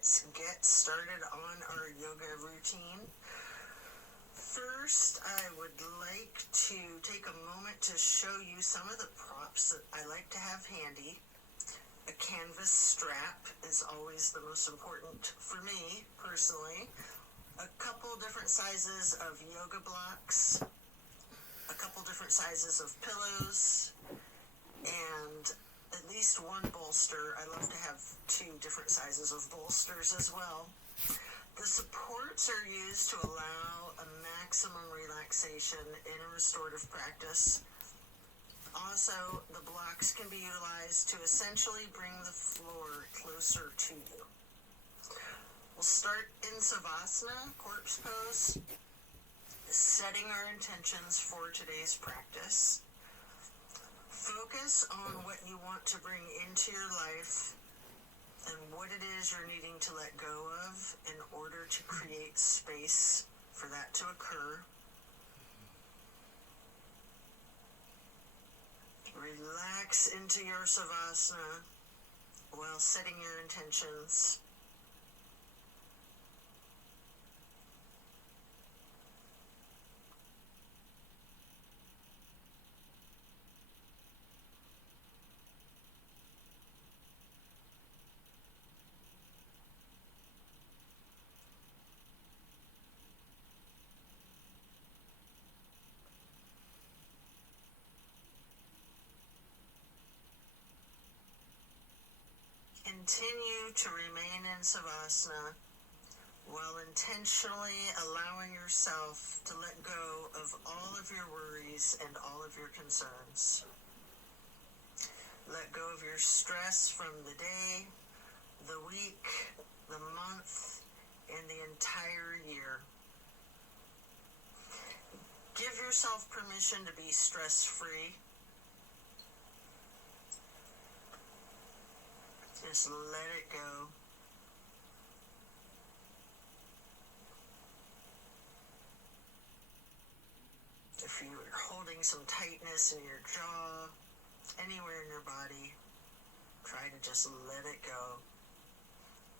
let's get started on our yoga routine. First, I would like to take a moment to show you some of the props that I like to have handy. A canvas strap is always the most important for me, personally. A couple different sizes of yoga blocks, a couple different sizes of pillows, and at least one bolster. I love to have 2 different sizes of bolsters as well. The supports are used to allow a maximum relaxation in a restorative practice. Also, the blocks can be utilized to essentially bring the floor closer to you. We'll start in Savasana, corpse pose, setting our intentions for today's practice. Focus on what you want to bring into your life and what it is you're needing to let go of in order to create space for that to occur. Relax into your Savasana while setting your intentions. Continue to remain in Savasana while intentionally allowing yourself to let go of all of your worries and all of your concerns. Let go of your stress from the day, the week, the month, and the entire year. Give yourself permission to be stress-free. Just let it go. If you're holding some tightness in your jaw, anywhere in your body, try to just let it go.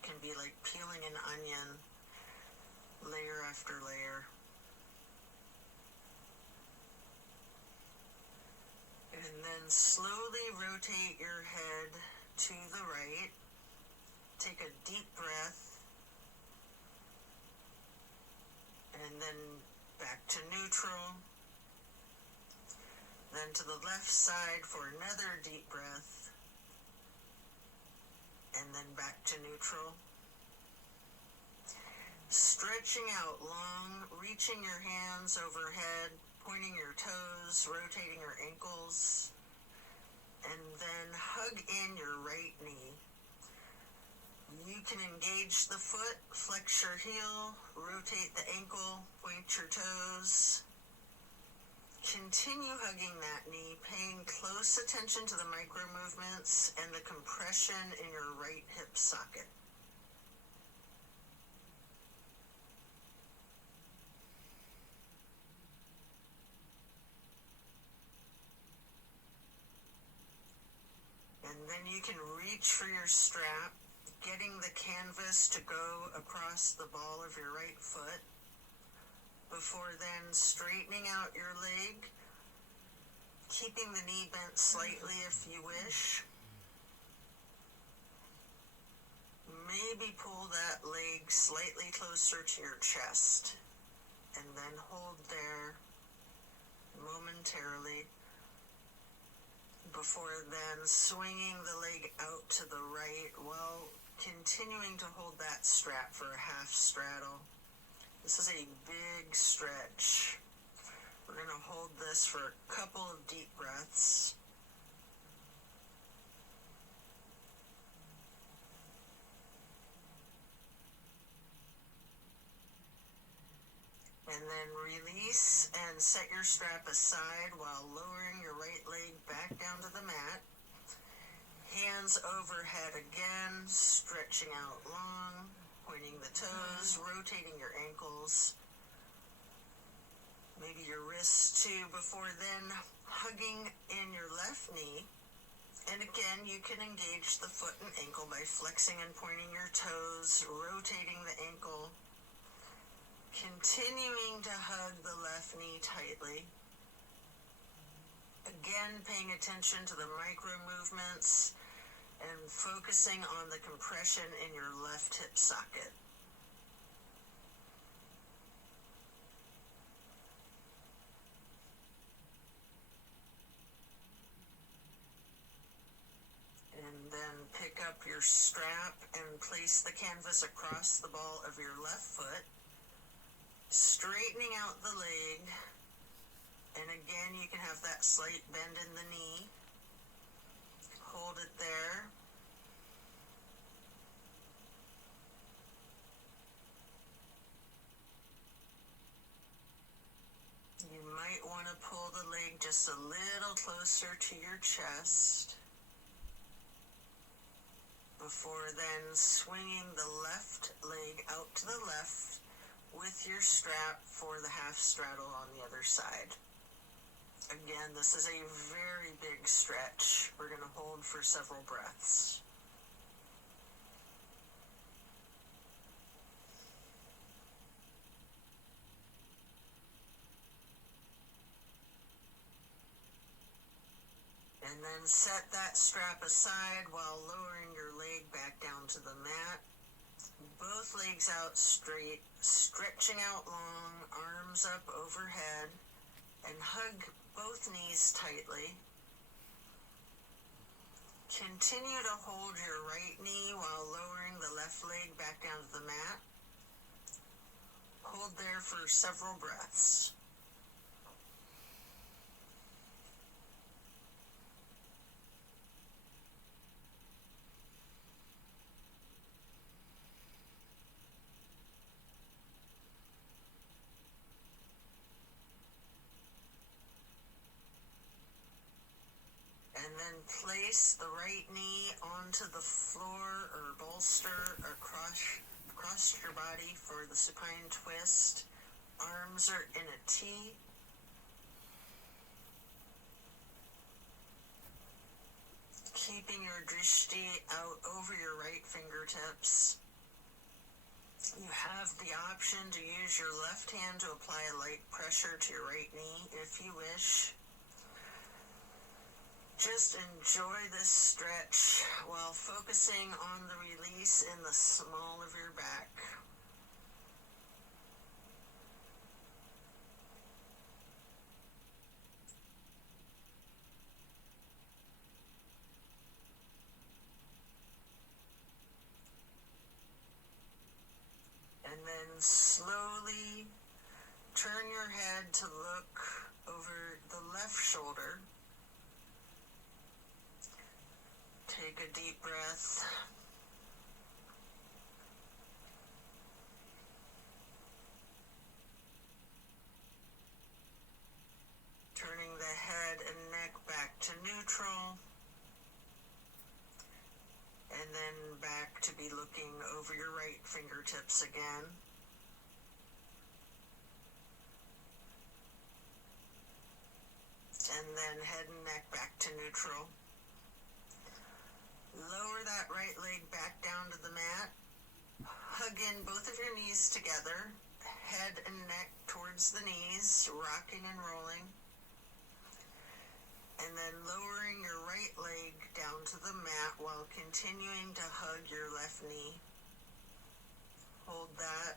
It can be like peeling an onion, layer after layer. And then slowly rotate your head to the right. Take a deep breath. And then back to neutral. Then to the left side for another deep breath. And then back to neutral. Stretching out long, reaching your hands overhead, pointing your toes, rotating your ankles. And then hug in your right knee. You can engage the foot, flex your heel, rotate the ankle, point your toes. Continue hugging that knee, paying close attention to the micro movements and the compression in your right hip socket. And then you can reach for your strap, getting the canvas to go across the ball of your right foot. Before then, straightening out your leg, keeping the knee bent slightly if you wish. Maybe pull that leg slightly closer to your chest, and then hold there momentarily. Before then, swinging the leg out to the right while continuing to hold that strap for a half straddle. This is a big stretch. We're going to hold this for a couple of deep breaths. And then release and set your strap aside while lowering your right leg back down to the mat. Hands overhead again, stretching out long, pointing the toes, rotating your ankles. Maybe your wrists too, before then hugging in your left knee And again, you can engage the foot and ankle by flexing and pointing your toes, rotating the ankle, continuing to hug the left knee tightly. Again, paying attention to the micro movements and focusing on the compression in your left hip socket. And then pick up your strap and place the canvas across the ball of your left foot, straightening out the leg. And again, you can have that slight bend in the knee. Hold it there. You might want to pull the leg just a little closer to your chest before then swinging the left leg out to the left with your strap for the half straddle on the other side. Again, this is a very big stretch. We're going to hold for several breaths. And then set that strap aside while lowering your leg back down to the mat. Both legs out straight, stretching out long, arms up overhead, and hug both knees tightly. Continue to hold your right knee while lowering the left leg back down to the mat. Hold there for several breaths. And then place the right knee onto the floor or bolster across your body for the supine twist. Arms are in a T. Keeping your drishti out over your right fingertips. You have the option to use your left hand to apply a light pressure to your right knee if you wish. Just enjoy this stretch while focusing on the release in the small of your back. And then slowly turn your head to look over the left shoulder. Take a deep breath. Turning the head and neck back to neutral. And then back to be looking over your right fingertips again. And then head and neck back to neutral. Lower that right leg back down to the mat. Hug in both of your knees together. Head and neck towards the knees, rocking and rolling. And then lowering your right leg down to the mat while continuing to hug your left knee. Hold that.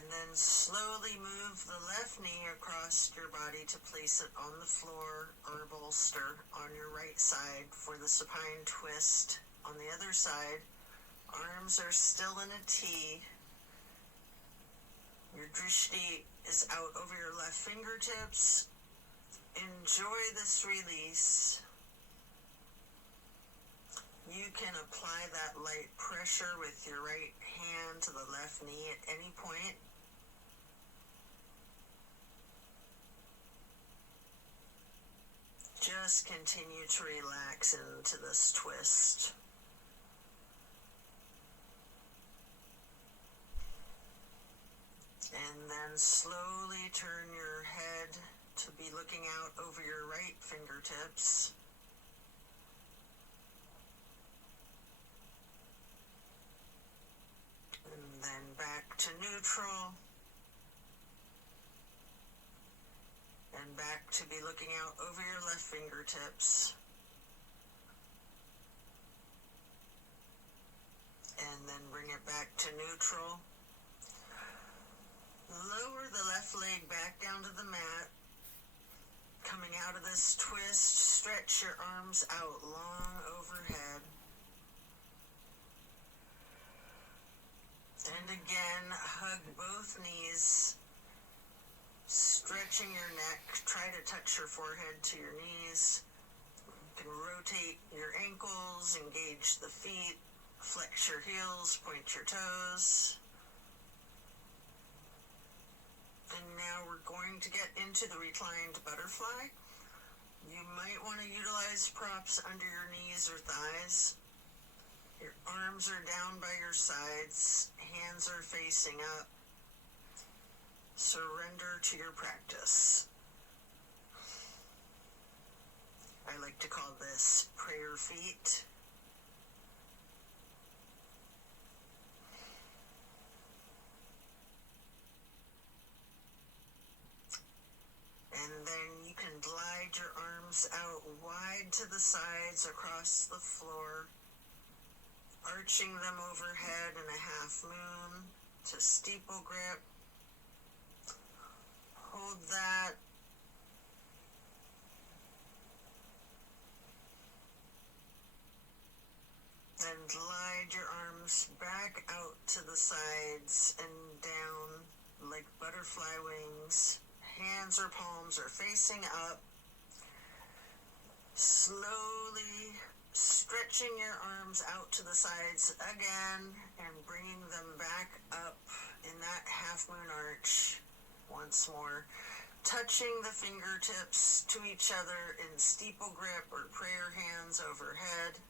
And then slowly move the left knee across your body to place it on the floor or bolster on your right side for the supine twist. On the other side, arms are still in a T. Your drishti is out over your left fingertips. Enjoy this release. You can apply that light pressure with your right hand to the left knee at any point. just continue to relax into this twist. And then slowly turn your head to be looking out over your right fingertips. And then back to neutral. And back to be looking out over your left fingertips. And then bring it back to neutral. Lower the left leg back down to the mat. Coming out of this twist, stretch your arms out long overhead. And again, hug both knees. Stretching your neck, try to touch your forehead to your knees. You can rotate your ankles, engage the feet, flex your heels, point your toes. And now we're going to get into the reclined butterfly. You might want to utilize props under your knees or thighs. Your arms are down by your sides, hands are facing up. Surrender to your practice. I like to call this prayer feet. And then you can glide your arms out wide to the sides across the floor, arching them overhead in a half moon to steeple grip. Hold that. Then glide your arms back out to the sides and down like butterfly wings. Hands or palms are facing up. Slowly stretching your arms out to the sides again and bringing them back up in that half moon arch. Once more, touching the fingertips to each other in steeple grip or prayer hands overhead.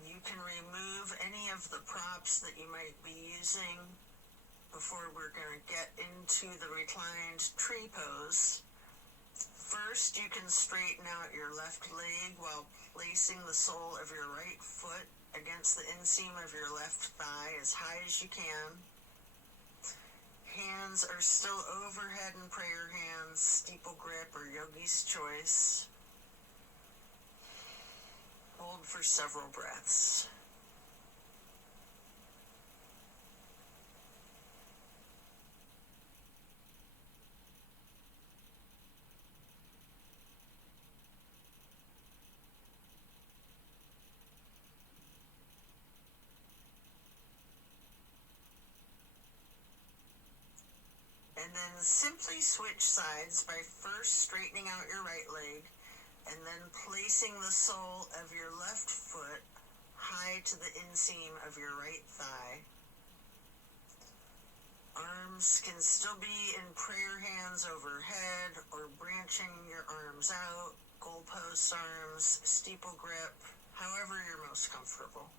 You can remove any of the props that you might be using before we're going to get into the reclined tree pose. First, you can straighten out your left leg while placing the sole of your right foot against the inseam of your left thigh as high as you can. Hands are still overhead in prayer hands, steeple grip or yogi's choice. Hold for several breaths. And then simply switch sides by first straightening out your right leg and then placing the sole of your left foot high to the inseam of your right thigh. Arms can still be in prayer hands overhead or branching your arms out, goalpost arms, steeple grip, however you're most comfortable.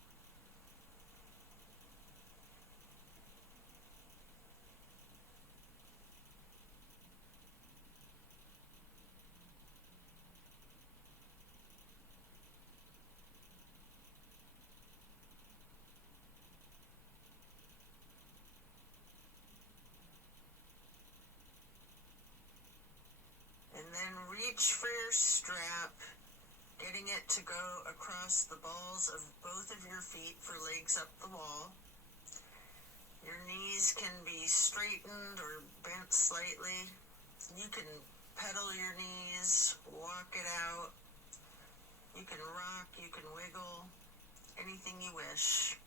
And then reach for your strap, getting it to go across the balls of both of your feet for legs up the wall. Your knees can be straightened or bent slightly. You can pedal your knees, walk it out. You can rock, you can wiggle, anything you wish.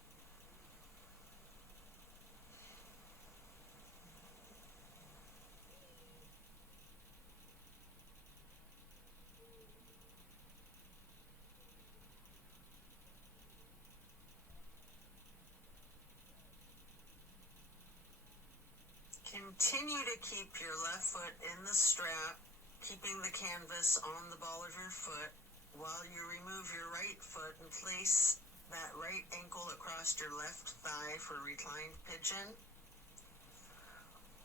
Can Continue to keep your left foot in the strap, keeping the canvas on the ball of your foot while you remove your right foot and place that right ankle across your left thigh for reclined pigeon.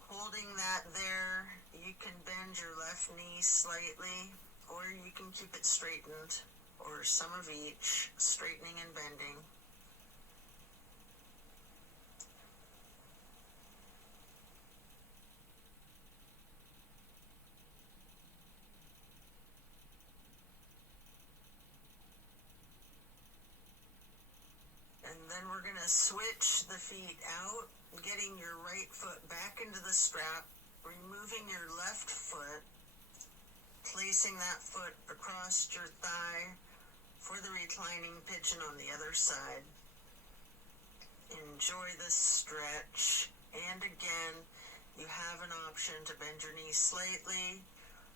Holding that there, you can bend your left knee slightly, or you can keep it straightened, or some of each, straightening and bending. And then we're going to switch the feet out, getting your right foot back into the strap, removing your left foot, placing that foot across your thigh for the reclining pigeon on the other side. Enjoy this stretch. And again, you have an option to bend your knee slightly,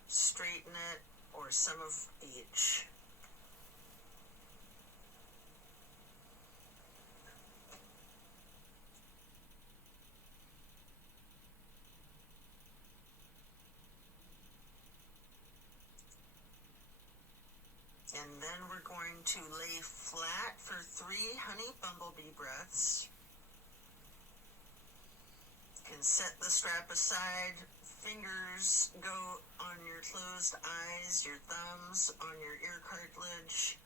straighten it, or some of each. And then we're going to lay flat for 3 honey bumblebee breaths. You can set the strap aside, fingers go on your closed eyes, your thumbs on your ear cartilage,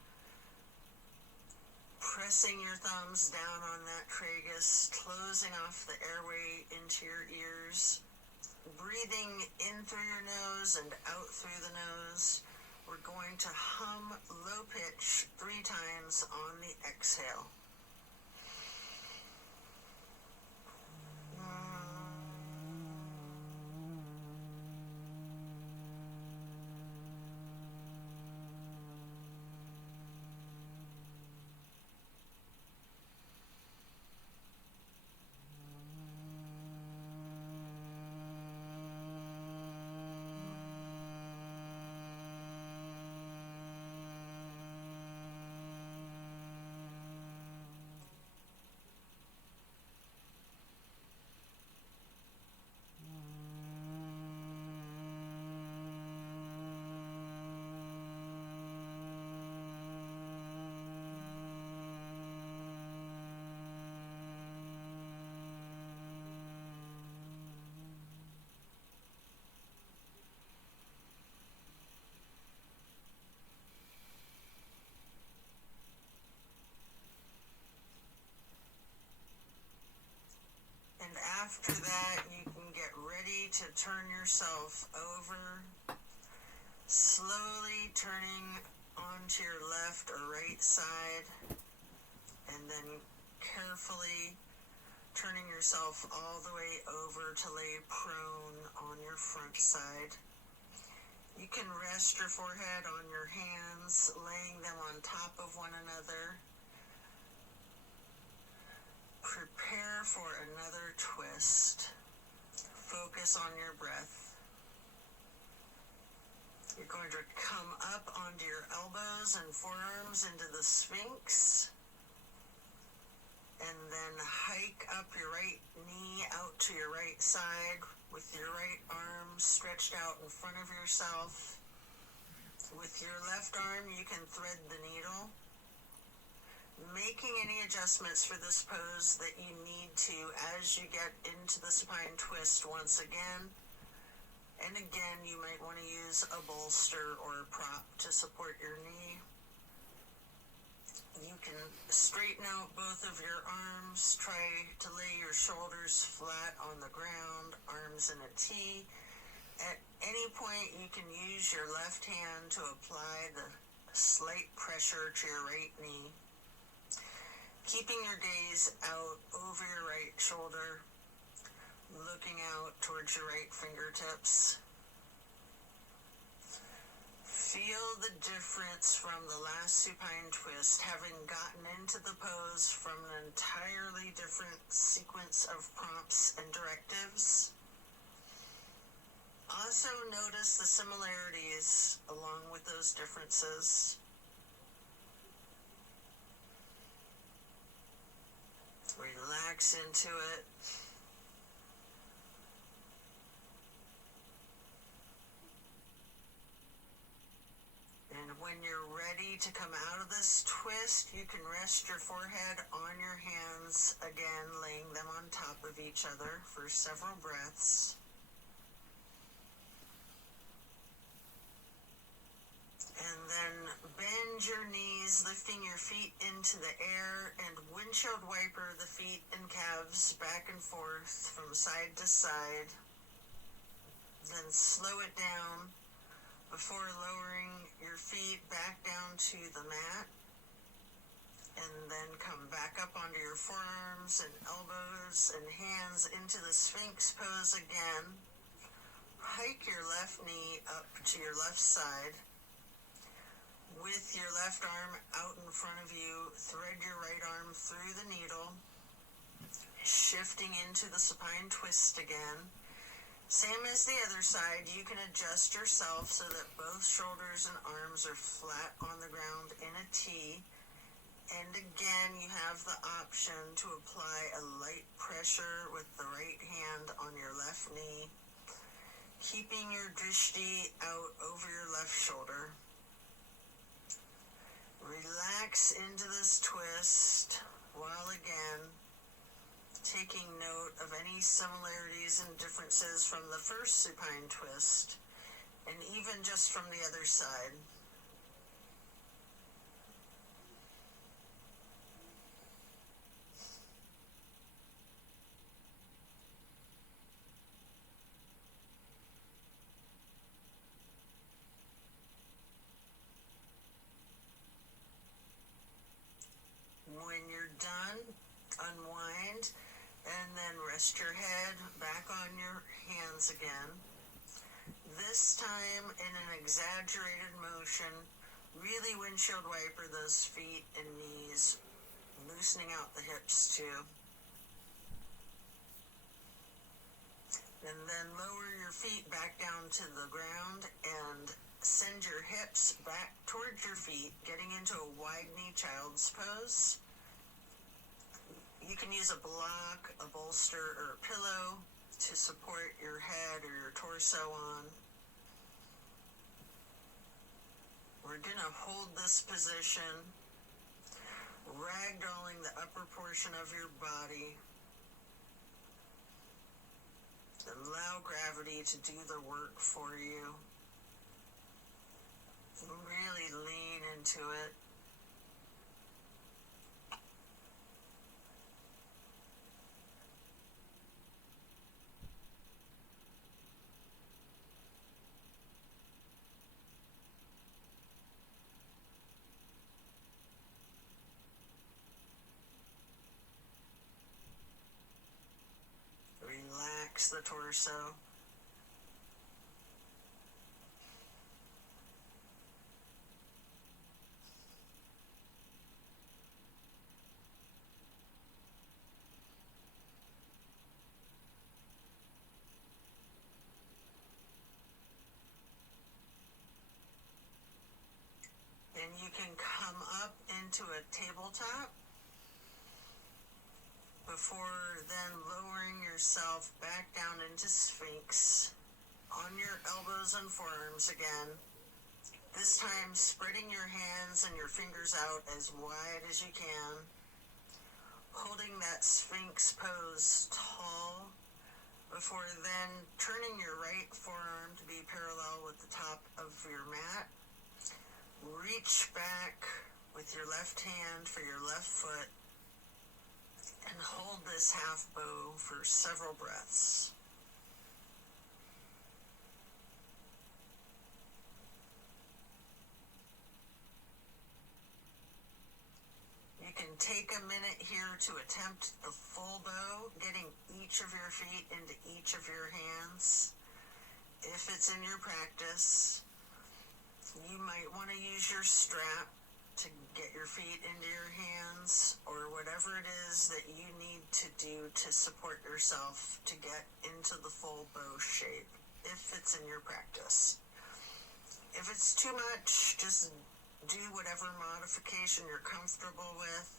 pressing your thumbs down on that tragus, closing off the airway into your ears, breathing in through your nose and out through the nose. We're going to hum low pitch 3 times on the exhale. And after that, you can get ready to turn yourself over, slowly turning onto your left or right side, and then carefully turning yourself all the way over to lay prone on your front side. You can rest your forehead on your hands, laying them on top of one another. Prepare for another twist. Focus on your breath. You're going to come up onto your elbows and forearms into the Sphinx. And then hike up your right knee out to your right side with your right arm stretched out in front of yourself. With your left arm, you can thread the needle, making any adjustments for this pose that you need to as you get into the supine twist once again. And again, you might want to use a bolster or a prop to support your knee. You can straighten out both of your arms, try to lay your shoulders flat on the ground, arms in a T. At any point, you can use your left hand to apply the slight pressure to your right knee. Keeping your gaze out over your right shoulder, looking out towards your right fingertips. Feel the difference from the last supine twist, having gotten into the pose from an entirely different sequence of prompts and directives. Also notice the similarities along with those differences. Relax into it. When you're ready to come out of this twist, you can rest your forehead on your hands, again laying them on top of each other for several breaths. And then bend your knees, lifting your feet into the air, and windshield wiper the feet and calves back and forth from side to side. Then slow it down before lowering your feet back down to the mat. And then come back up onto your forearms and elbows and hands into the Sphinx pose again. Hike your left knee up to your left side. With your left arm out in front of you, thread your right arm through the needle, shifting into the supine twist again. Same as the other side, you can adjust yourself so that both shoulders and arms are flat on the ground in a T. And again, you have the option to apply a light pressure with the right hand on your left knee, keeping your drishti out over your left shoulder. Relax into this twist while again taking note of any similarities and differences from the first supine twist, and even just from the other side. When you're done, unwind, and then rest your head back on your hands again. This time in an exaggerated motion, really windshield wiper those feet and knees, loosening out the hips too. And then lower your feet back down to the ground and send your hips back towards your feet, getting into a wide knee child's pose. You can use a block, a bolster, or a pillow to support your head or your torso on. We're going to hold this position, ragdolling the upper portion of your body. Allow gravity to do the work for you. Really lean into it. Relax the torso. And you can come up into a tabletop before then lowering yourself back down into Sphinx on your elbows and forearms again. This time spreading your hands and your fingers out as wide as you can, holding that Sphinx pose tall before then turning your right forearm to be parallel with the top of your mat. Reach back with your left hand for your left foot and hold this half bow for several breaths. You can take a minute here to attempt the full bow, getting each of your feet into each of your hands. If it's in your practice, you might want to use your strap to get your feet into your hands, or whatever it is that you need to do to support yourself to get into the full bow shape, if it's in your practice. If it's too much, just do whatever modification you're comfortable with,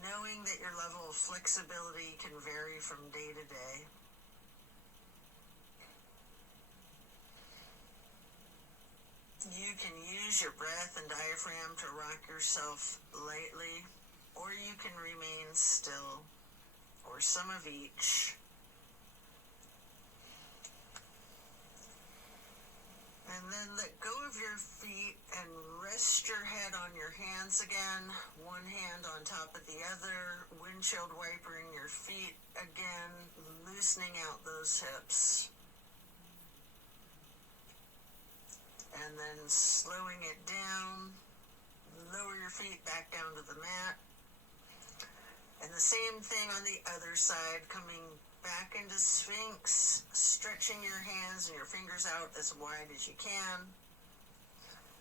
knowing that your level of flexibility can vary from day to day. You can use your breath and diaphragm to rock yourself lightly, or you can remain still, or some of each. And then let go of your feet and rest your head on your hands again, one hand on top of the other, windshield wipering your feet again, loosening out those hips. And then slowing it down, lower your feet back down to the mat. And the same thing on the other side, coming back into Sphinx, stretching your hands and your fingers out as wide as you can,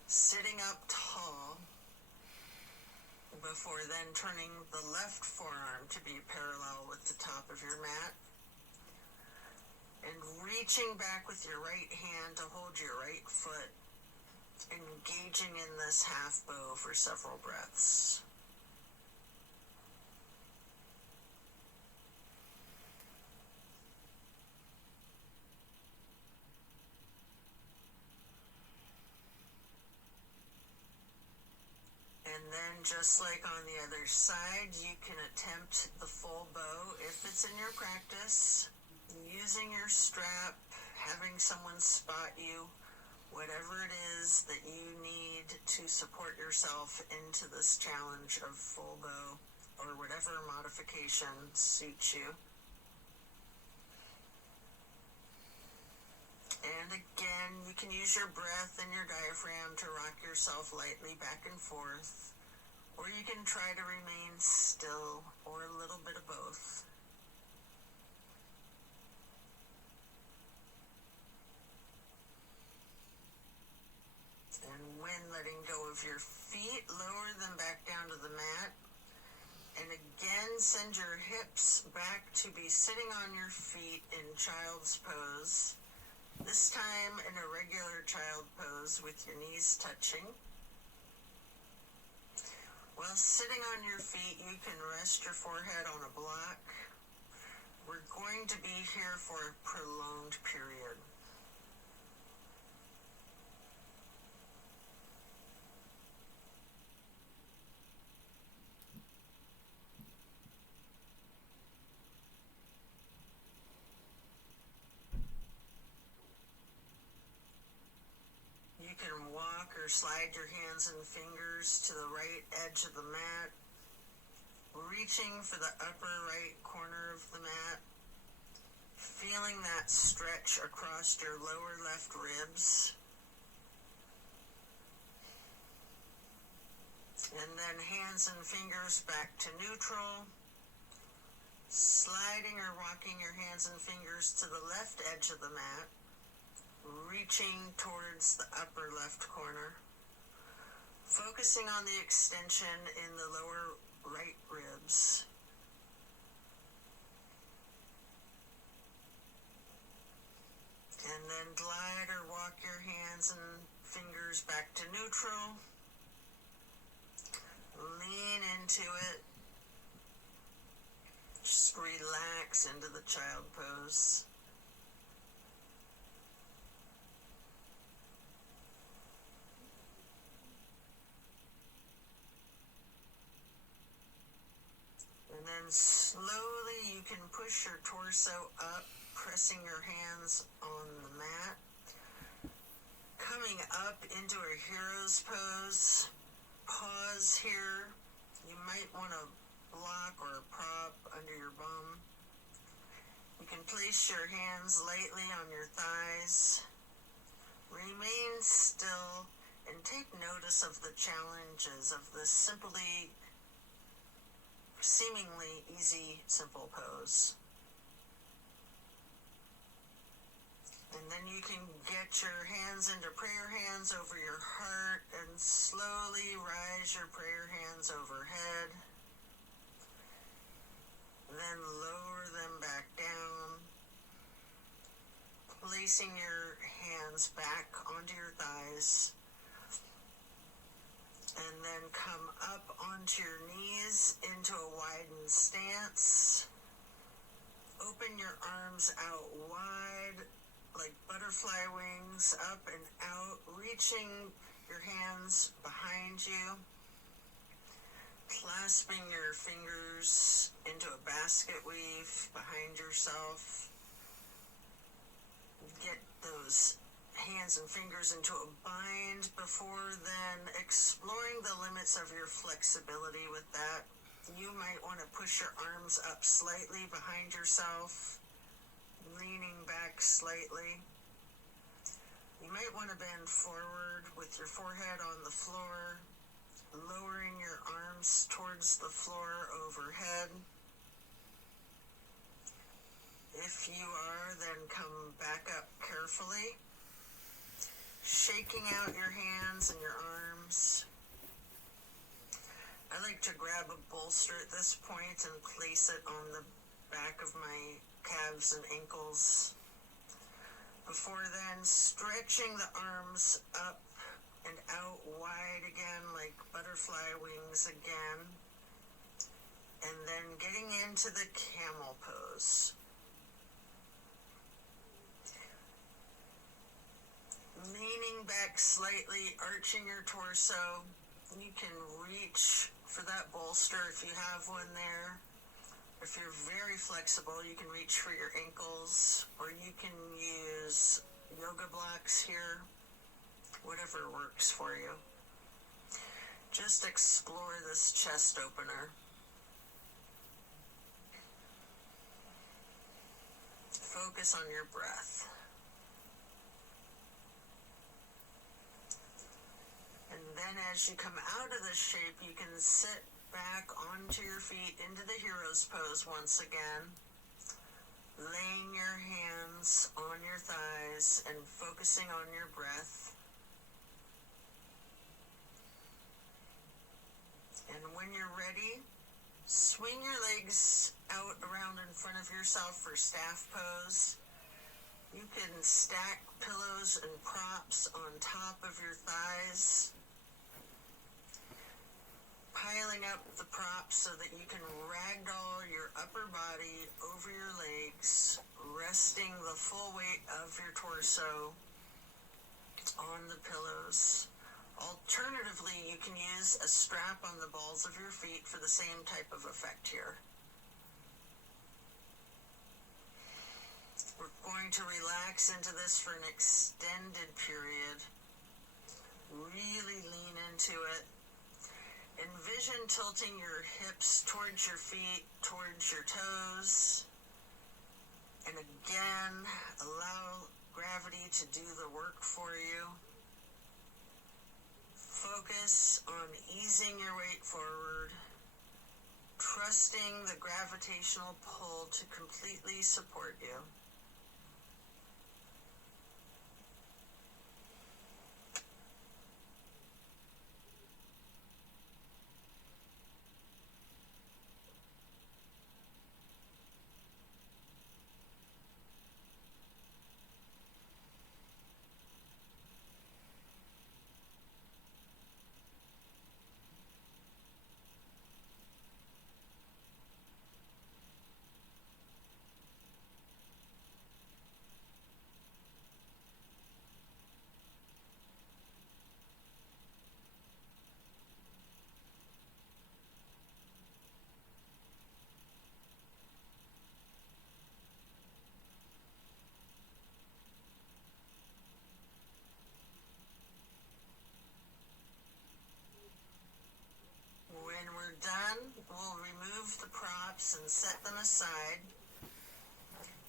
sitting up tall, before then turning the left forearm to be parallel with the top of your mat, and reaching back with your right hand to hold your right foot, engaging in this half bow for several breaths. And then just like on the other side, you can attempt the full bow if it's in your practice, using your strap, having someone spot you, whatever it is that you need to support yourself into this challenge of full bow, or whatever modification suits you. And again, you can use your breath and your diaphragm to rock yourself lightly back and forth, or you can try to remain still, or a little bit of both. And when letting go of your feet, lower them back down to the mat. And again, send your hips back to be sitting on your feet in child's pose. This time in a regular child pose with your knees touching. While sitting on your feet, you can rest your forehead on a block. We're going to be here for a prolonged period. You can walk or slide your hands and fingers to the right edge of the mat, reaching for the upper right corner of the mat, feeling that stretch across your lower left ribs. And then hands and fingers back to neutral, sliding or walking your hands and fingers to the left edge of the mat, reaching towards the upper left corner, focusing on the extension in the lower right ribs. And then glide or walk your hands and fingers back to neutral. Lean into it. Just relax into the child pose. And then slowly you can push your torso up, pressing your hands on the mat. Coming up into a hero's pose. Pause here. You might want a block or a prop under your bum. You can place your hands lightly on your thighs. Remain still and take notice of the challenges of this seemingly easy, simple pose. And then you can get your hands into prayer hands over your heart and slowly rise your prayer hands overhead. Then lower them back down, placing your hands back onto your thighs. And then come up onto your knees into a widened stance. Open your arms out wide. like butterfly wings, up and out, reaching your hands behind you, clasping your fingers into a basket weave behind yourself. Get those hands and fingers into a bind before then exploring the limits of your flexibility with that. You might want to push your arms up slightly behind yourself, leaning back slightly. You might want to bend forward with your forehead on the floor, lowering your arms towards the floor overhead. If you are, then come back up carefully, shaking out your hands and your arms. I like to grab a bolster at this point and place it on the back of my calves and ankles. Before then, stretching the arms up and out wide again, like butterfly wings again. And then getting into the camel pose. Leaning back slightly, arching your torso. You can reach for that bolster if you have one there. If you're very flexible, you can reach for your ankles, or you can use yoga blocks here, whatever works for you. Just explore this chest opener. Focus on your breath. And then as you come out of this shape, you can sit back onto your feet into the hero's pose once again, laying your hands on your thighs and focusing on your breath. And when you're ready, swing your legs out around in front of yourself for staff pose. You can stack pillows and props on top of your thighs, piling up the props so that you can ragdoll your upper body over your legs, resting the full weight of your torso on the pillows. Alternatively, you can use a strap on the balls of your feet for the same type of effect here. We're going to relax into this for an extended period. Really lean into it. Envision tilting your hips towards your feet, towards your toes. And again, allow gravity to do the work for you. Focus on easing your weight forward, trusting the gravitational pull to completely support you. When we're done, we'll remove the props and set them aside.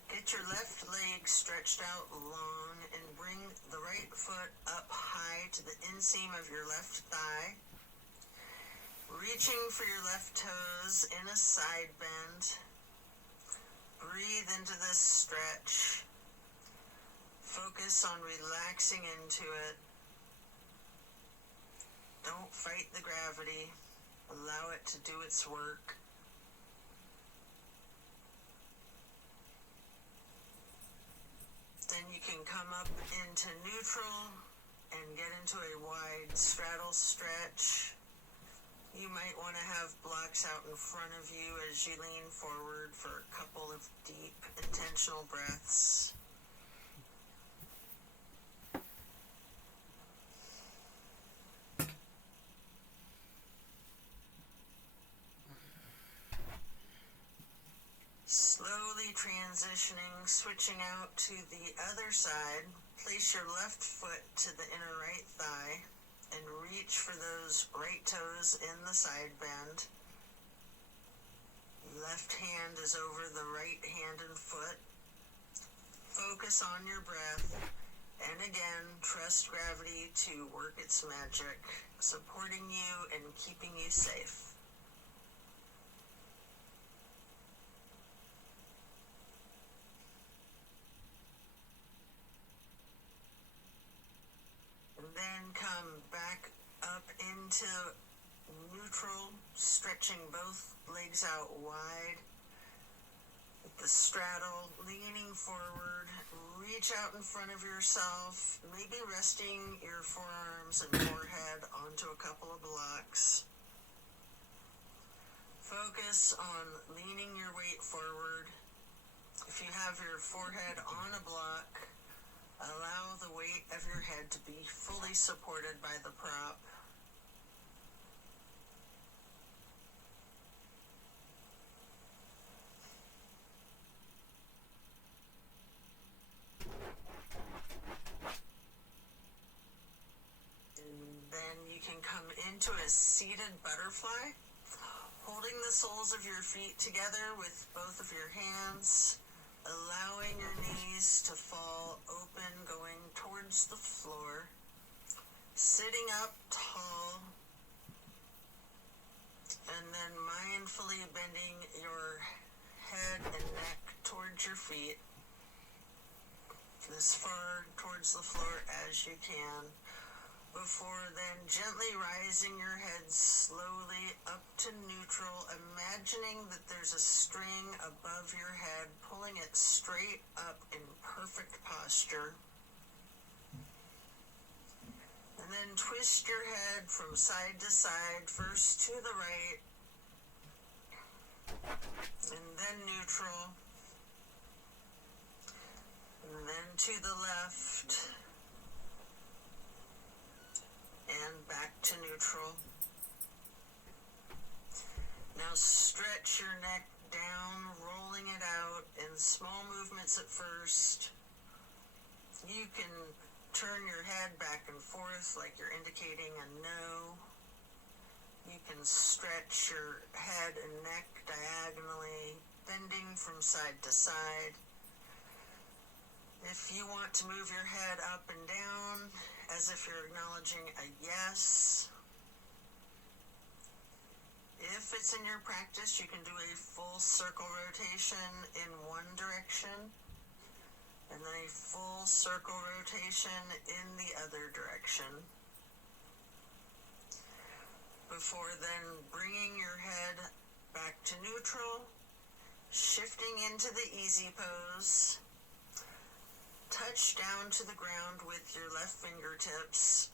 Get your left leg stretched out long and bring the right foot up high to the inseam of your left thigh. Reaching for your left toes in a side bend. Breathe into this stretch. Focus on relaxing into it. Don't fight the gravity. Allow it to do its work. Then you can come up into neutral and get into a wide straddle stretch. You might want to have blocks out in front of you as you lean forward for a couple of deep, intentional breaths. transitioning, switching out to the other side. Place your left foot to the inner right thigh and reach for those right toes in the side bend. Left hand is over the right hand and foot. Focus on your breath, and again, trust gravity to work its magic, supporting you and keeping you safe. And then come back up into neutral, stretching both legs out wide. With the straddle, leaning forward, reach out in front of yourself, maybe resting your forearms and forehead onto a couple of blocks. Focus on leaning your weight forward. If you have your forehead on a block, allow the weight of your head to be fully supported by the prop. Then you can come into a seated butterfly, holding the soles of your feet together with both of your hands, allowing your knees to fall open, going towards the floor, sitting up tall, and then mindfully bending your head and neck towards your feet, as far towards the floor as you can. Before then, gently rising your head slowly up to neutral, imagining that there's a string above your head, pulling it straight up in perfect posture. And then twist your head from side to side, first to the right, and then neutral, and then to the left, and back to neutral. Now stretch your neck down, rolling it out in small movements at first. You can turn your head back and forth like you're indicating a no. You can stretch your head and neck diagonally, bending from side to side. If you want to move your head up and down, as if you're acknowledging a yes. If it's in your practice, you can do a full circle rotation in one direction, and then a full circle rotation in the other direction. Before then, bringing your head back to neutral, shifting into the easy pose. Touch down to the ground with your left fingertips.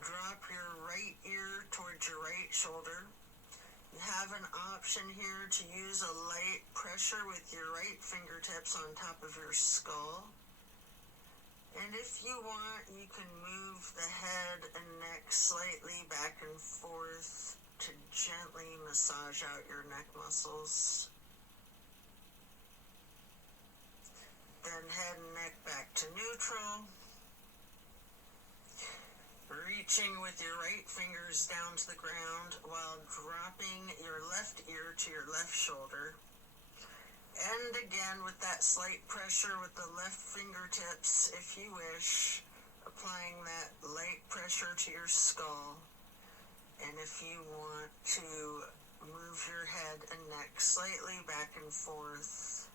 Drop your right ear towards your right shoulder. You have an option here to use a light pressure with your right fingertips on top of your skull. And if you want, you can move the head and neck slightly back and forth to gently massage out your neck muscles. Then head and neck back to neutral. Reaching with your right fingers down to the ground while dropping your left ear to your left shoulder. And again with that slight pressure with the left fingertips, if you wish, applying that light pressure to your skull. And if you want to move your head and neck slightly back and forth,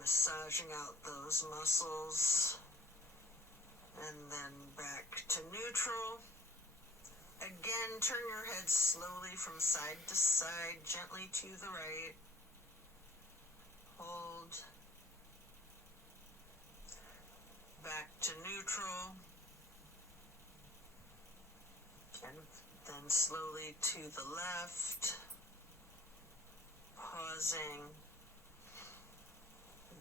massaging out those muscles, and then back to neutral. Again, turn your head slowly from side to side, gently to the right. Hold. Back to neutral. And then slowly to the left. Pausing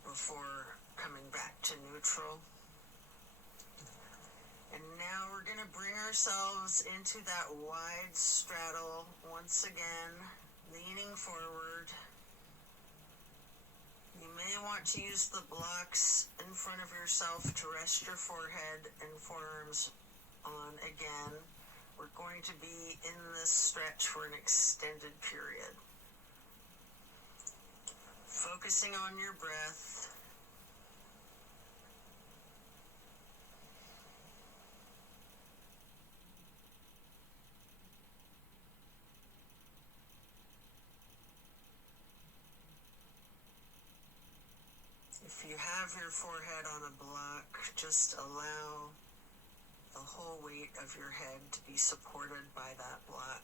before coming back to neutral. And now we're going to bring ourselves into that wide straddle once again, leaning forward, may want to use the blocks in front of yourself to rest your forehead and forearms on again. We're going to be in this stretch for an extended period. Focusing on your breath. If you have your forehead on a block, just allow the whole weight of your head to be supported by that block.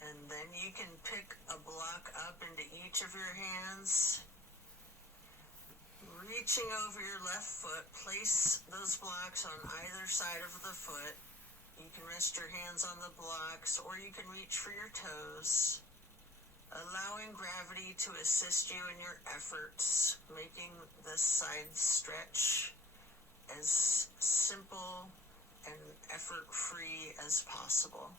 And then you can pick a block up into each of your hands. Reaching over your left foot, place those blocks on either side of the foot. You can rest your hands on the blocks, or you can reach for your toes, allowing gravity to assist you in your efforts, making this side stretch as simple and effort-free as possible.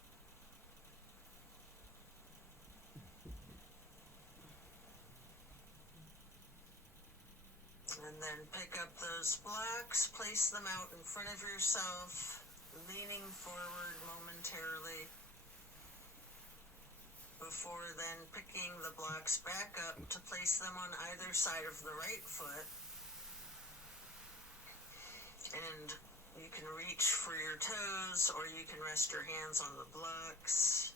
And then pick up those blocks, place them out in front of yourself, leaning forward momentarily, before then picking the blocks back up to place them on either side of the right foot. And you can reach for your toes, or you can rest your hands on the blocks.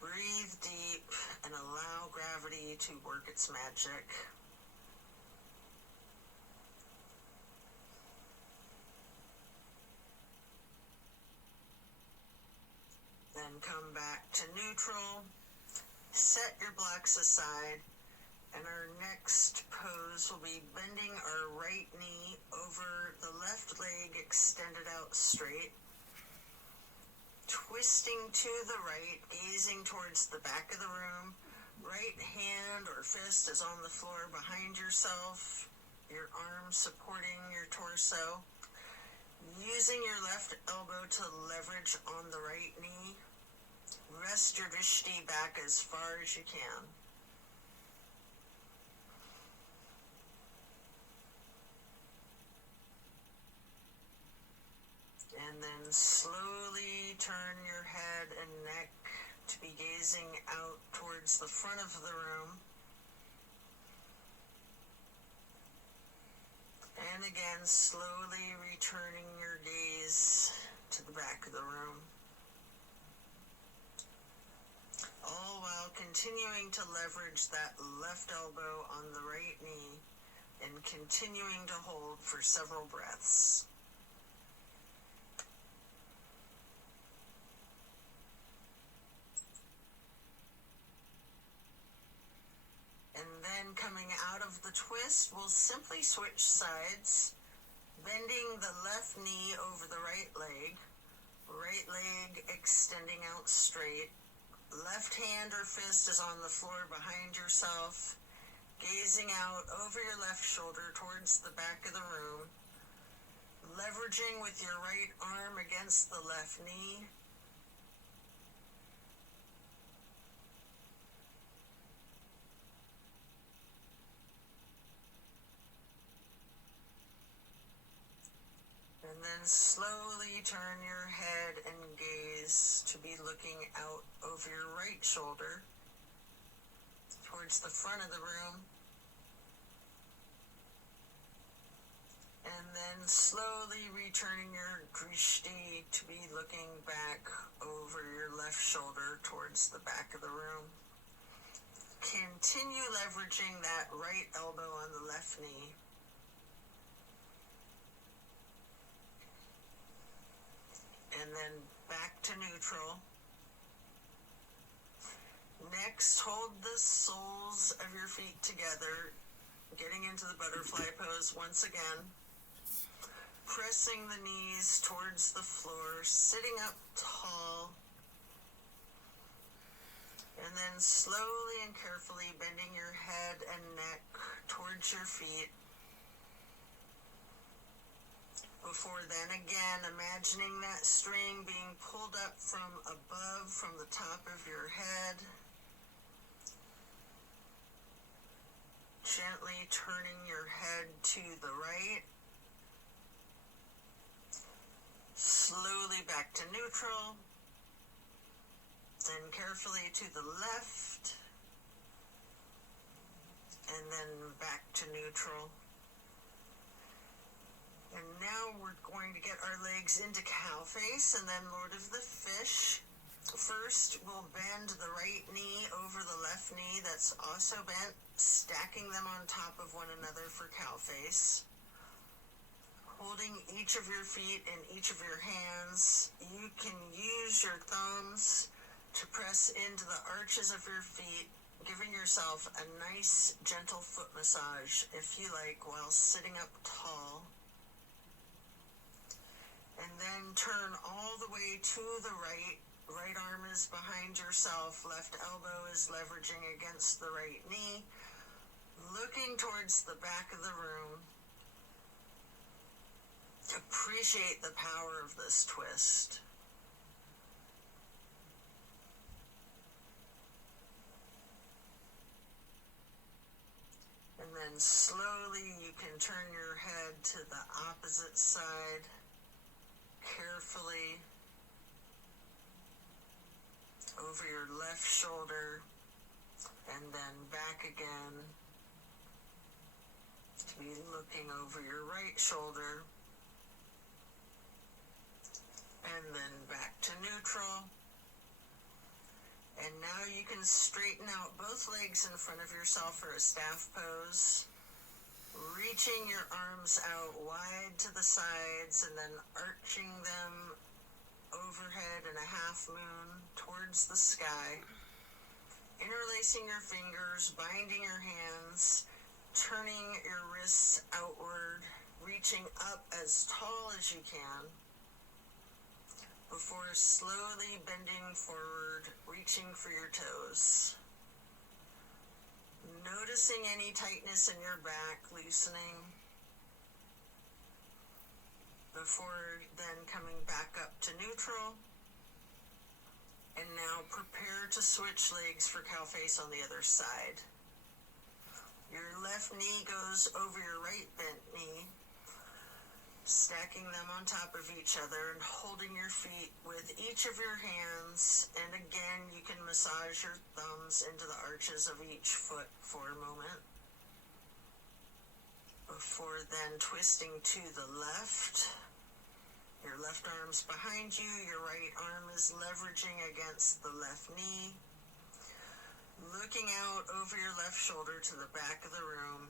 Breathe deep and allow gravity to work its magic. Then come back to neutral, set your blocks aside, and our next pose will be bending our right knee over the left leg extended out straight, twisting to the right, gazing towards the back of the room. Right hand or fist is on the floor behind yourself, your arm supporting your torso. Using your left elbow to leverage on the right knee. Rest your drishti back as far as you can. And then slowly turn your head and neck to be gazing out towards the front of the room. And again, slowly returning your gaze to the back of the room. All while continuing to leverage that left elbow on the right knee and continuing to hold for several breaths. And then coming out of the twist, we'll simply switch sides, bending the left knee over the right leg extending out straight. Left hand or fist is on the floor behind yourself, gazing out over your left shoulder towards the back of the room, leveraging with your right arm against the left knee. And then slowly turn your head and gaze to be looking out over your right shoulder towards the front of the room. And then slowly returning your drishti to be looking back over your left shoulder towards the back of the room. Continue leveraging that right elbow on the left knee. And then back to neutral. Next, hold the soles of your feet together, getting into the butterfly pose once again. Pressing the knees towards the floor, sitting up tall. And then slowly and carefully bending your head and neck towards your feet. Before then, again, imagining that string being pulled up from above, from the top of your head. Gently turning your head to the right. Slowly back to neutral. Then carefully to the left. And then back to neutral. And now we're going to get our legs into cow face and then Lord of the Fish. First, we'll bend the right knee over the left knee that's also bent, stacking them on top of one another for cow face. Holding each of your feet in each of your hands, you can use your thumbs to press into the arches of your feet, giving yourself a nice, gentle foot massage, if you like, while sitting up tall. And then turn all the way to the right. Right arm is behind yourself. Left elbow is leveraging against the right knee. Looking towards the back of the room. Appreciate the power of this twist. And then slowly you can turn your head to the opposite side. Carefully over your left shoulder and then back again to be looking over your right shoulder and then back to neutral. And now you can straighten out both legs in front of yourself for a staff pose. Reaching your arms out wide to the sides and then arching them overhead in a half moon towards the sky. Interlacing your fingers, binding your hands, turning your wrists outward, reaching up as tall as you can, before slowly bending forward, reaching for your toes. Noticing any tightness in your back, loosening, before then coming back up to neutral. And now prepare to switch legs for cow face on the other side. Your left knee goes over your right bent knee, stacking them on top of each other and holding your feet with each of your hands. And again, you can massage your thumbs into the arches of each foot for a moment. Before then twisting to the left. Your left arm's behind you, your right arm is leveraging against the left knee. Looking out over your left shoulder to the back of the room.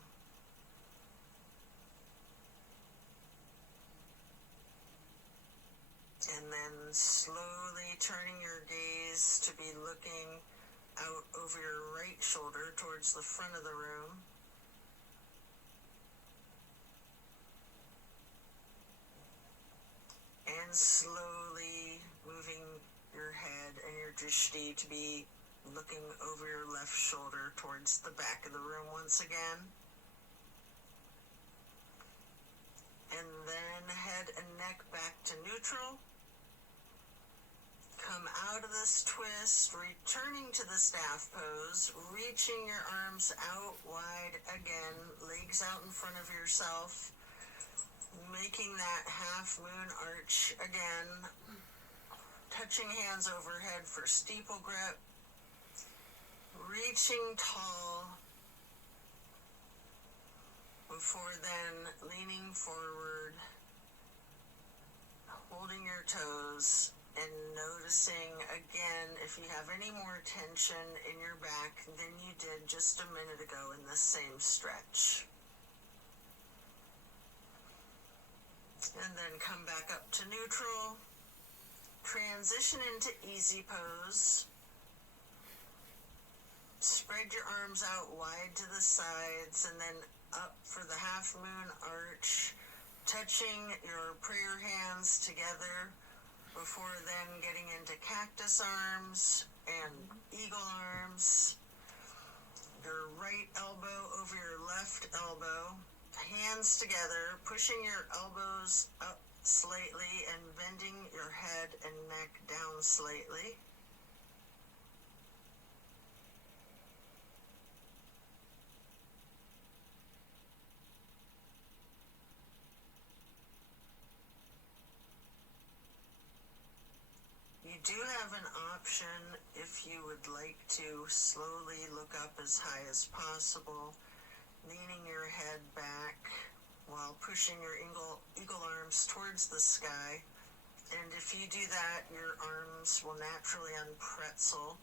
And then slowly turning your gaze to be looking out over your right shoulder towards the front of the room. And slowly moving your head and your drishti to be looking over your left shoulder towards the back of the room once again. And then head and neck back to neutral. Come out of this twist, returning to the staff pose, reaching your arms out wide again, legs out in front of yourself, making that half moon arch again, touching hands overhead for steeple grip, reaching tall, before then leaning forward, holding your toes, and noticing again if you have any more tension in your back than you did just a minute ago in the same stretch. And then come back up to neutral. Transition into easy pose. Spread your arms out wide to the sides and then up for the half moon arch, touching your prayer hands together, before then getting into cactus arms and eagle arms. Your right elbow over your left elbow, hands together, pushing your elbows up slightly and bending your head and neck down slightly. You do have an option if you would like to slowly look up as high as possible, leaning your head back while pushing your eagle arms towards the sky. And if you do that, your arms will naturally unpretzel.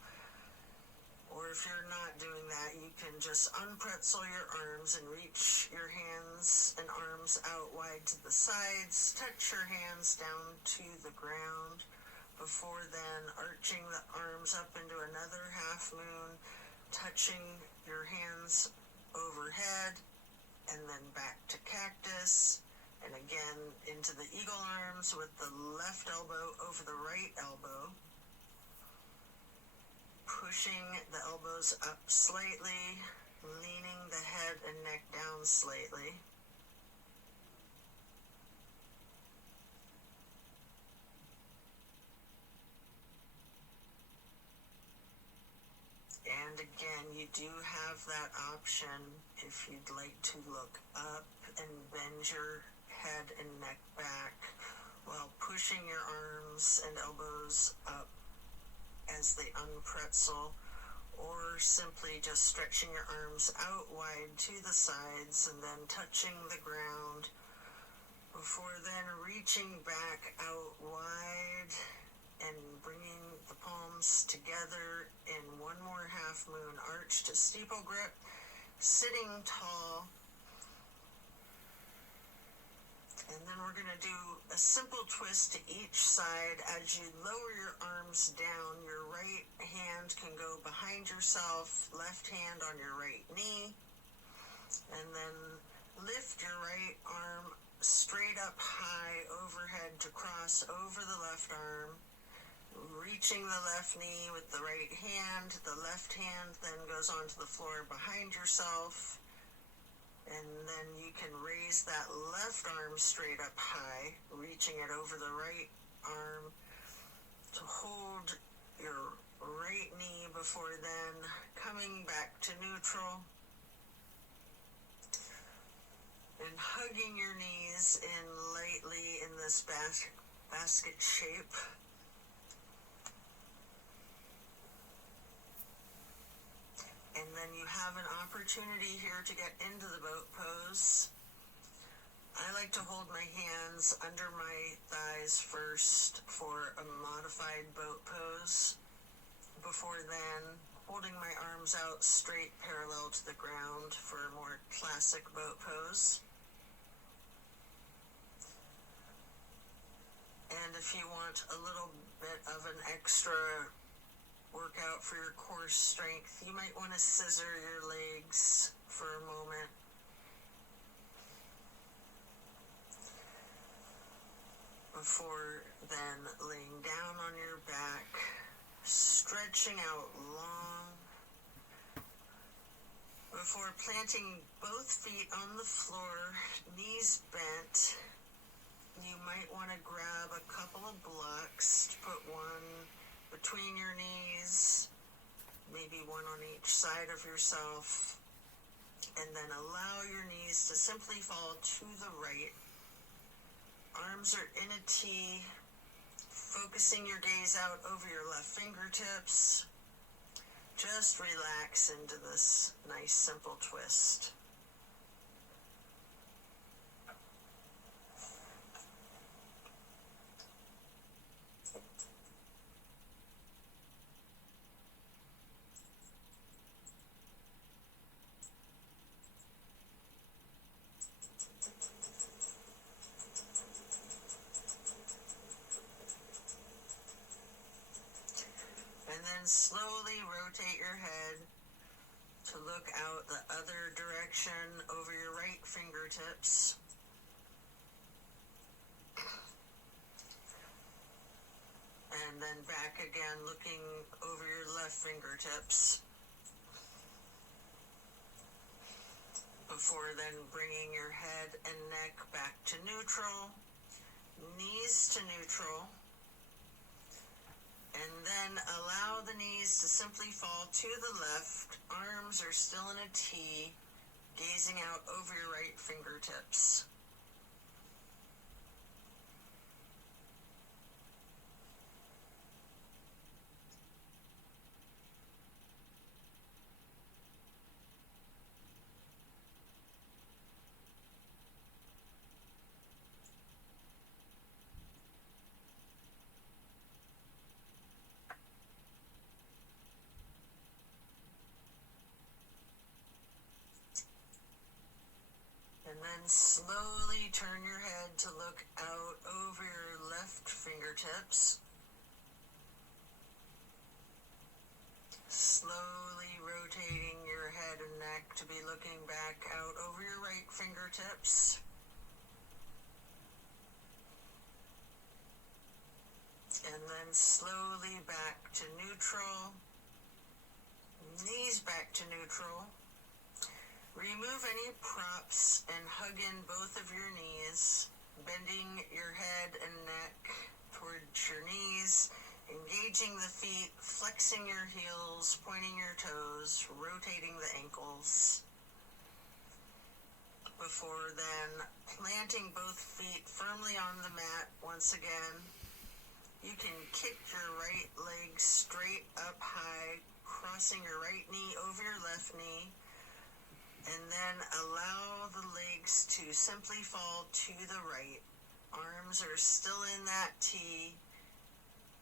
Or if you're not doing that, you can just unpretzel your arms and reach your hands and arms out wide to the sides. Touch your hands down to the ground. Before then, arching the arms up into another half moon, touching your hands overhead, and then back to cactus, and again into the eagle arms with the left elbow over the right elbow, pushing the elbows up slightly, leaning the head and neck down slightly. And again, you do have that option if you'd like to look up and bend your head and neck back while pushing your arms and elbows up as they unpretzel, or simply just stretching your arms out wide to the sides and then touching the ground before then reaching back out wide and bringing the palms together in one more half moon arch to steeple grip, sitting tall. And then we're going to do a simple twist to each side. As you lower your arms down, your right hand can go behind yourself, left hand on your right knee, and then lift your right arm straight up high overhead to cross over the left arm, reaching the left knee with the right hand. The left hand then goes onto the floor behind yourself, and then you can raise that left arm straight up high, reaching it over the right arm to hold your right knee before then coming back to neutral and hugging your knees in lightly in this basket shape. And then you have an opportunity here to get into the boat pose. I like to hold my hands under my thighs first for a modified boat pose. Before then, holding my arms out straight parallel to the ground for a more classic boat pose. And if you want a little bit of an extra workout for your core strength, you might want to scissor your legs for a moment. Before then laying down on your back, stretching out long. Before planting both feet on the floor, knees bent, you might want to grab a couple of blocks to put one between your knees, maybe one on each side of yourself, and then allow your knees to simply fall to the right. Arms are in a T, focusing your gaze out over your left fingertips. Just relax into this nice simple twist. Slowly rotate your head to look out the other direction over your right fingertips. back again, looking over your left fingertips. Before then bringing your head and neck back to neutral, knees to neutral, and then allow the knees to simply fall to the left. Arms are still in a T, gazing out over your right fingertips. And then slowly turn your head to look out over your left fingertips. Slowly rotating your head and neck to be looking back out over your right fingertips. And then slowly back to neutral. Knees back to neutral. Remove any props and hug in both of your knees, bending your head and neck towards your knees, engaging the feet, flexing your heels, pointing your toes, rotating the ankles. Before then, planting both feet firmly on the mat once again. You can kick your right leg straight up high, crossing your right knee over your left knee. And then allow the legs to simply fall to the right. Arms are still in that T,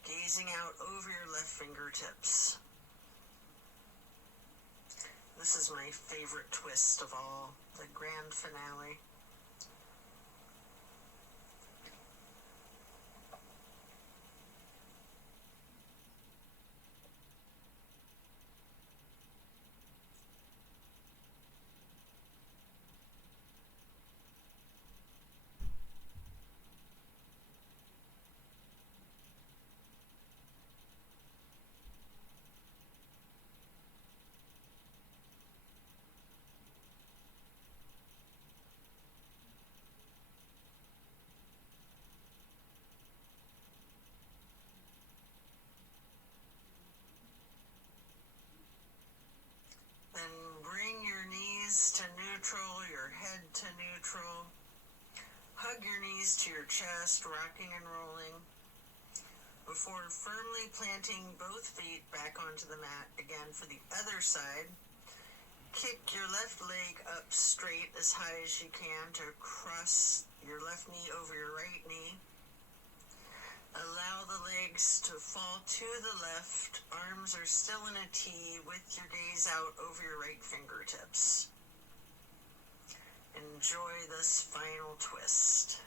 gazing out over your left fingertips. This is my favorite twist of all, the grand finale. Then bring your knees to neutral, your head to neutral. Hug your knees to your chest, rocking and rolling. Before firmly planting both feet back onto the mat again for the other side. Kick your left leg up straight as high as you can to cross your left knee over your right knee. Allow the legs to fall to the left. Arms are still in a T with your gaze out over your right fingertips. Enjoy this final twist.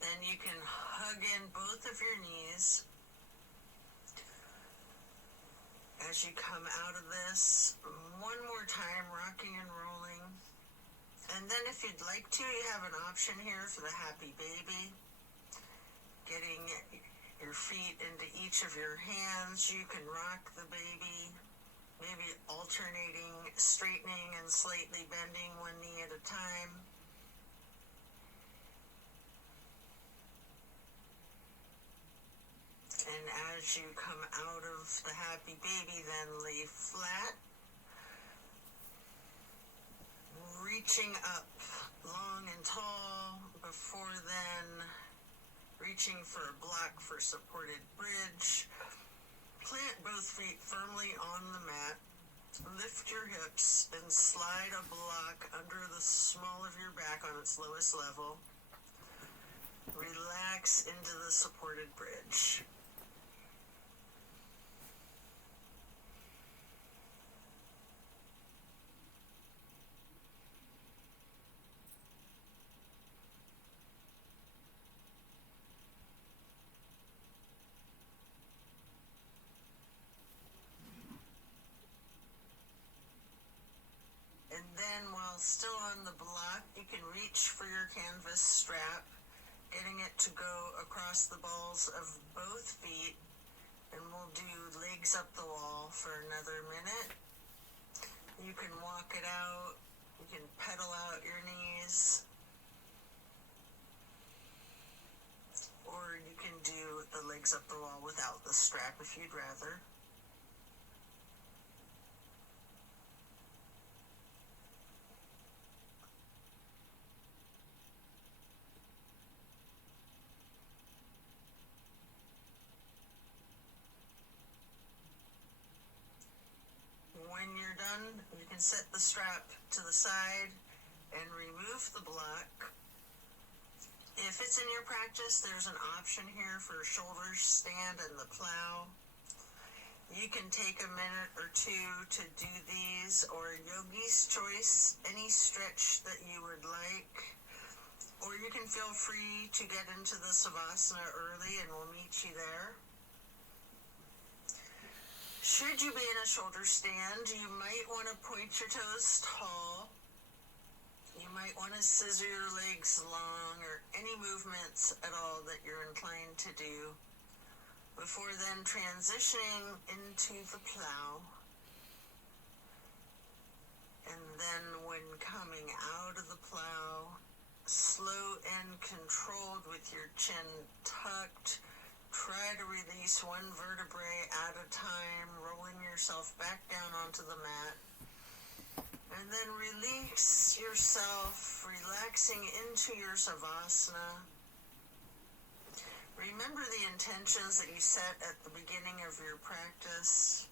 Then you can hug in both of your knees as you come out of this. One more time, rocking and rolling. And then if you'd like to, you have an option here for the happy baby. Getting your feet into each of your hands. You can rock the baby, maybe alternating, straightening and slightly bending one knee at a time. And as you come out of the happy baby, then lay flat, reaching up long and tall. Before then, reaching for a block for supported bridge. Plant both feet firmly on the mat. Lift your hips and slide a block under the small of your back on its lowest level. Relax into the supported bridge. And then while still on the block, you can reach for your canvas strap, getting it to go across the balls of both feet, and we'll do legs up the wall for another minute. You can walk it out, you can pedal out your knees, or you can do the legs up the wall without the strap if you'd rather. When you're done, you can set the strap to the side and remove the block. If it's in your practice, there's an option here for shoulder stand and the plow. You can take a minute or two to do these, or yogi's choice, any stretch that you would like. Or you can feel free to get into the savasana early and we'll meet you there. Should you be in a shoulder stand, you might want to point your toes tall. You might want to scissor your legs long, or any movements at all that you're inclined to do, before then transitioning into the plow. And then when coming out of the plow, slow and controlled with your chin tucked, try to release one vertebrae at a time, rolling yourself back down onto the mat. And then release yourself, relaxing into your savasana. Remember the intentions that you set at the beginning of your practice.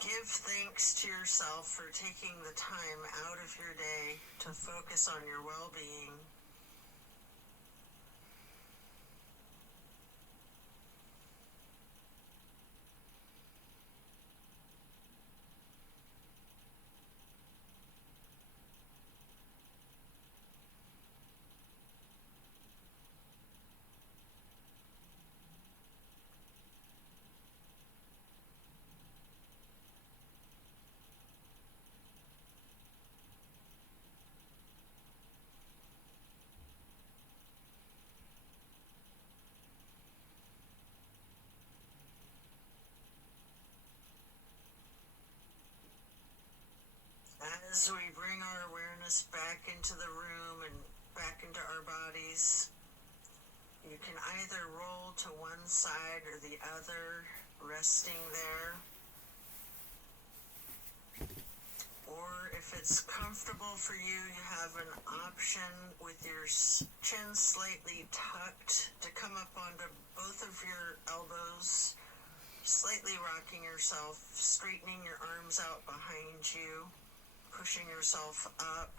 Give thanks to yourself for taking the time out of your day to focus on your well-being. As we bring our awareness back into the room and back into our bodies, you can either roll to one side or the other, resting there. Or if it's comfortable for you, you have an option with your chin slightly tucked to come up onto both of your elbows, slightly rocking yourself, straightening your arms out behind you, pushing yourself up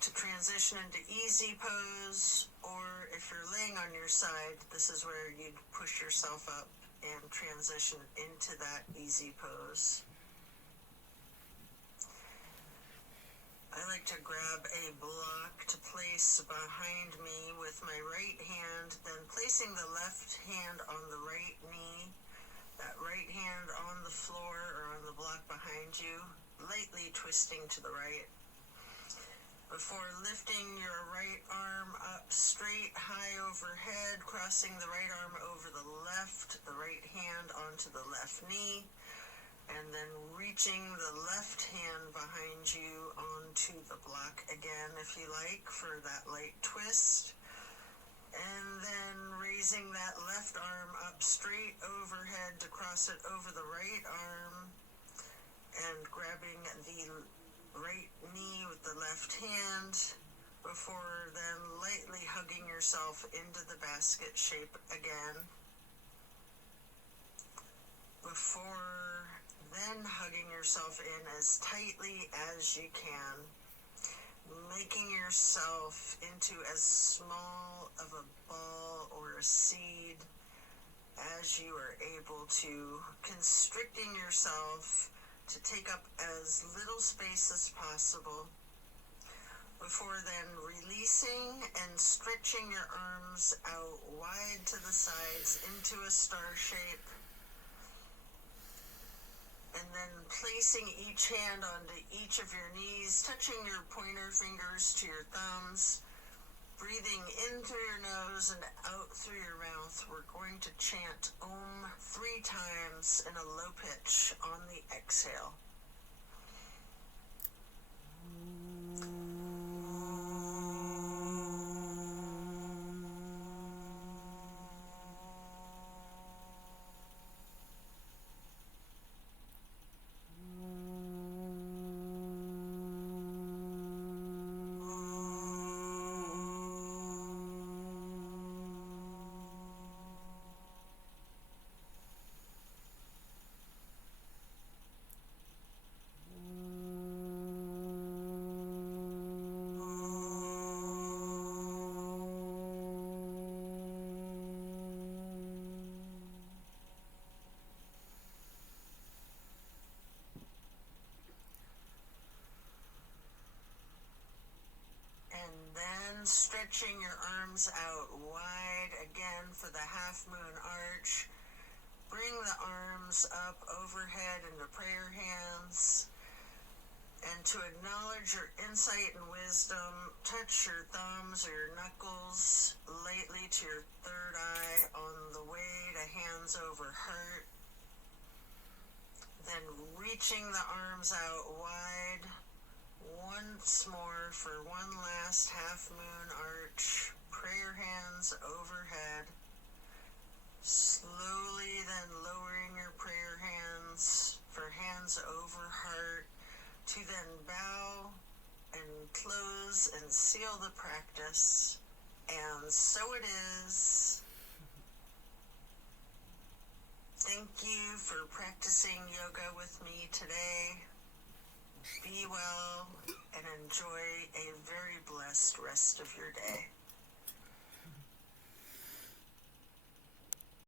to transition into easy pose. Or if you're laying on your side, this is where you'd push yourself up and transition into that easy pose. I like to grab a block to place behind me with my right hand, then placing the left hand on the right knee, that right hand on the floor or on the block behind you, lightly twisting to the right, before lifting your right arm up straight, high overhead, crossing the right arm over the right hand onto the left knee, and then reaching the left hand behind you onto the block again, if you like, for that light twist. And then raising that left arm up straight overhead to cross it over the right arm, and grabbing the right knee with the left hand, before then lightly hugging yourself into the basket shape again. Before then hugging yourself in as tightly as you can, making yourself into as small of a ball or a seed as you are able to, constricting yourself to take up as little space as possible. Before then releasing and stretching your arms out wide to the sides into a star shape. And then placing each hand onto each of your knees, touching your pointer fingers to your thumbs, breathing in through your nose and out through your mouth. We're going to chant Om 3 times in a low pitch on the exhale. Stretching your arms out wide again for the half moon arch. Bring the arms up overhead into prayer hands. And to acknowledge your insight and wisdom, touch your thumbs or your knuckles lightly to your third eye on the way to hands over heart. Then reaching the arms out wide. Once more for one last half moon arch, prayer hands overhead. Slowly then lowering your prayer hands for hands over heart to then bow and close and seal the practice. And so it is. Thank you for practicing yoga with me today. Be well and enjoy a very blessed rest of your day.